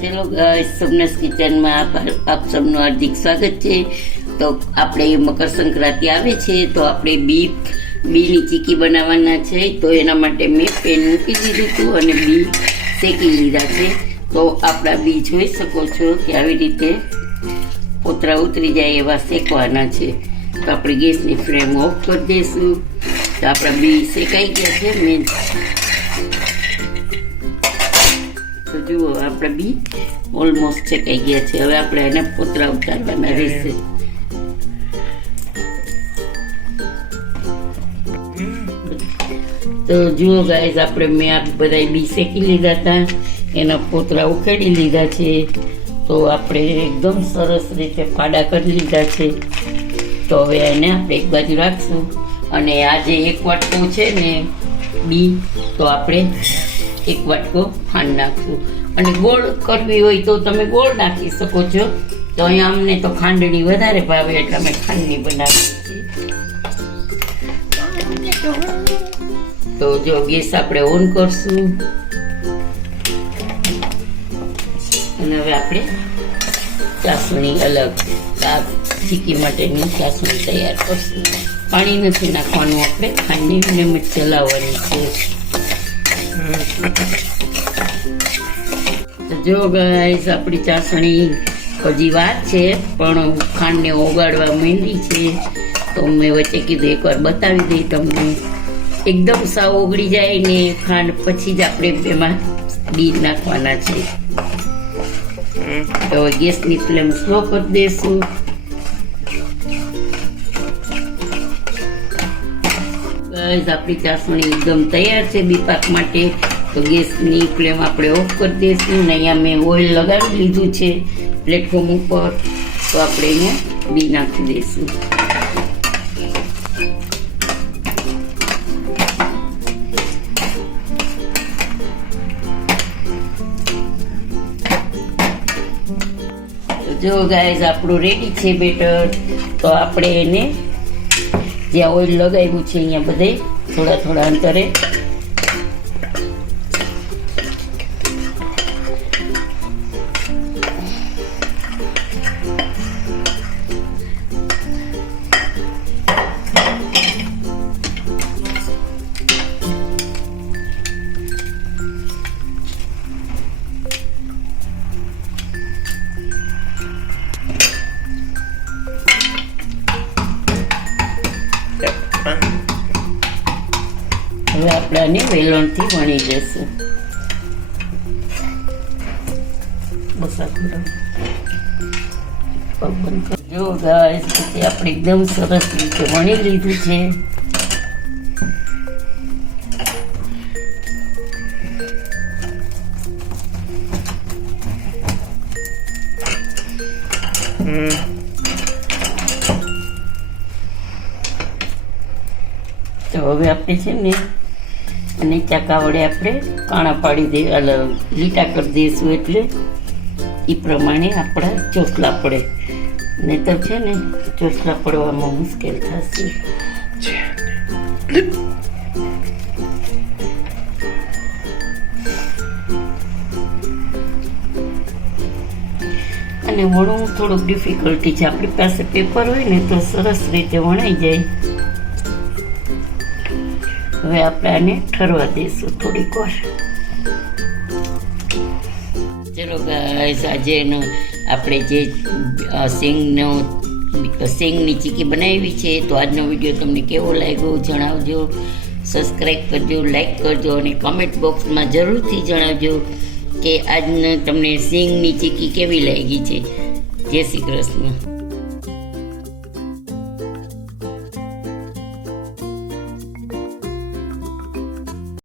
चलो guys Sabnis kitchen में आप सबનું હાર્દિક સ્વાગત છે। તો આપણે મકર સંક્રાંતિ આવે છે તો આપણે બીની ચીકી બનાવવાના છે। તો એના માટે મેં પેન મૂકી દીધું હતું અને બી શેકી લીધા છે। તો આપણા બી જોઈ શકો છો કે આવી રીતે પોતરા ઉતરી જાય એવા શેકવાના છે। તો આપણે ગેસની ફ્લેમ ઓફ કરી દઈશું। તો આપણા બી શેકાઈ ગયા છે। મેં તો જુઓ આપણા બી ઓલમોસ્ટ શેકાઈ ગયા છે। હવે આપણે એને પોતરા ઉતારવાના રહેશે। તો જુઓ ગાઈઝ આપણે મેં આ બધા બી શેકી લીધા હતા, એના પોતરા ઉખેડી લીધા છે। તો આપણે એકદમ સરસ રીતે ફાડા કરી લીધા છે। તો હવે એને આપણે એક બાજુ રાખશું અને આ જે એક વાટકો છે ને બી, તો આપણે એક વાટકો ખાંડ નાખશું અને ગોળ કરવી હોય તો તમે ગોળ નાખી શકો છો। તો અહીંયા અમને તો ખાંડની વધારે ભાવે એટલે અમે ખાંડની બનાવીએ છીએ। તો જો ગેસ આપણે ઓન કરશું અને હવે આપણે ચાસણી અલગ ચીકી માટેની ચાસણી તૈયાર કરશું। પાણી નથી નાખવાનું, આપણે ખાંડની નિયમિત ચલાવવાની છે। જો ગાઈસ આપણી ચાસણી હજી વાર છે પણ ખાંડને ઓગાળવા માંડી છે। તો મેં વચ્ચે કીધું એકવાર બતાવી દઈ તમને। એકદમ સાવ ઓગળી જાય ને ખાંડ પછી જ આપણે એમાં બી નાખવાના છે। તો ગેસની ફ્લેમ સ્લો કરી દઈશું। ગાઈસ આપણી ચાસણી એકદમ તૈયાર છે બી પાક માટે। તો ગેસની ફ્લેમ આપણે ઓફ કરી દઈશું ને અહીંયા મેં ઓઇલ લગાવી લીધું છે પ્લેટફોર્મ ઉપર। તો આપણે એને બી નાખી દઈશું। તો જો ગાઈઝ આપણું રેડી છે બેટર। તો આપણે એને જ્યાં ઓઇલ લગાવ્યું છે અહીંયા બધે થોડા થોડા અંતરે હવે આપણે આને વેલણથી વણી જશું। જો ગાઈસ પછી આપણે એકદમ સરસ રીતે વણી લીધું છે। તો હવે આપણે છે ને અને ચાકા વડે આપણે કાણા પાડી દે લીટા કરી દઈશું એટલે એ પ્રમાણે આપણા ચોસલા પડે, નહીં તો છે ને ચોસલા પડવામાં મુશ્કેલ થશે। અને વણવું થોડુંક ડિફિકલ્ટી છે। આપણી પાસે પેપર હોય ને તો સરસ રીતે વણાઈ જાય। હવે આપણે આને ઠરવા દઈશું થોડીક વાર। ચલો ગાઈસ આજે આપણે જે શેંગની ચીકી બનાવી છે તો આજનો વિડીયો તમને કેવો લાગ્યો જણાવજો। સબસ્ક્રાઈબ કરજો, લાઈક કરજો અને કમેન્ટ બોક્સમાં જરૂરથી જણાવજો કે આજને તમને શેંગની ચીકી કેવી લાગી છે। જય શ્રી કૃષ્ણ।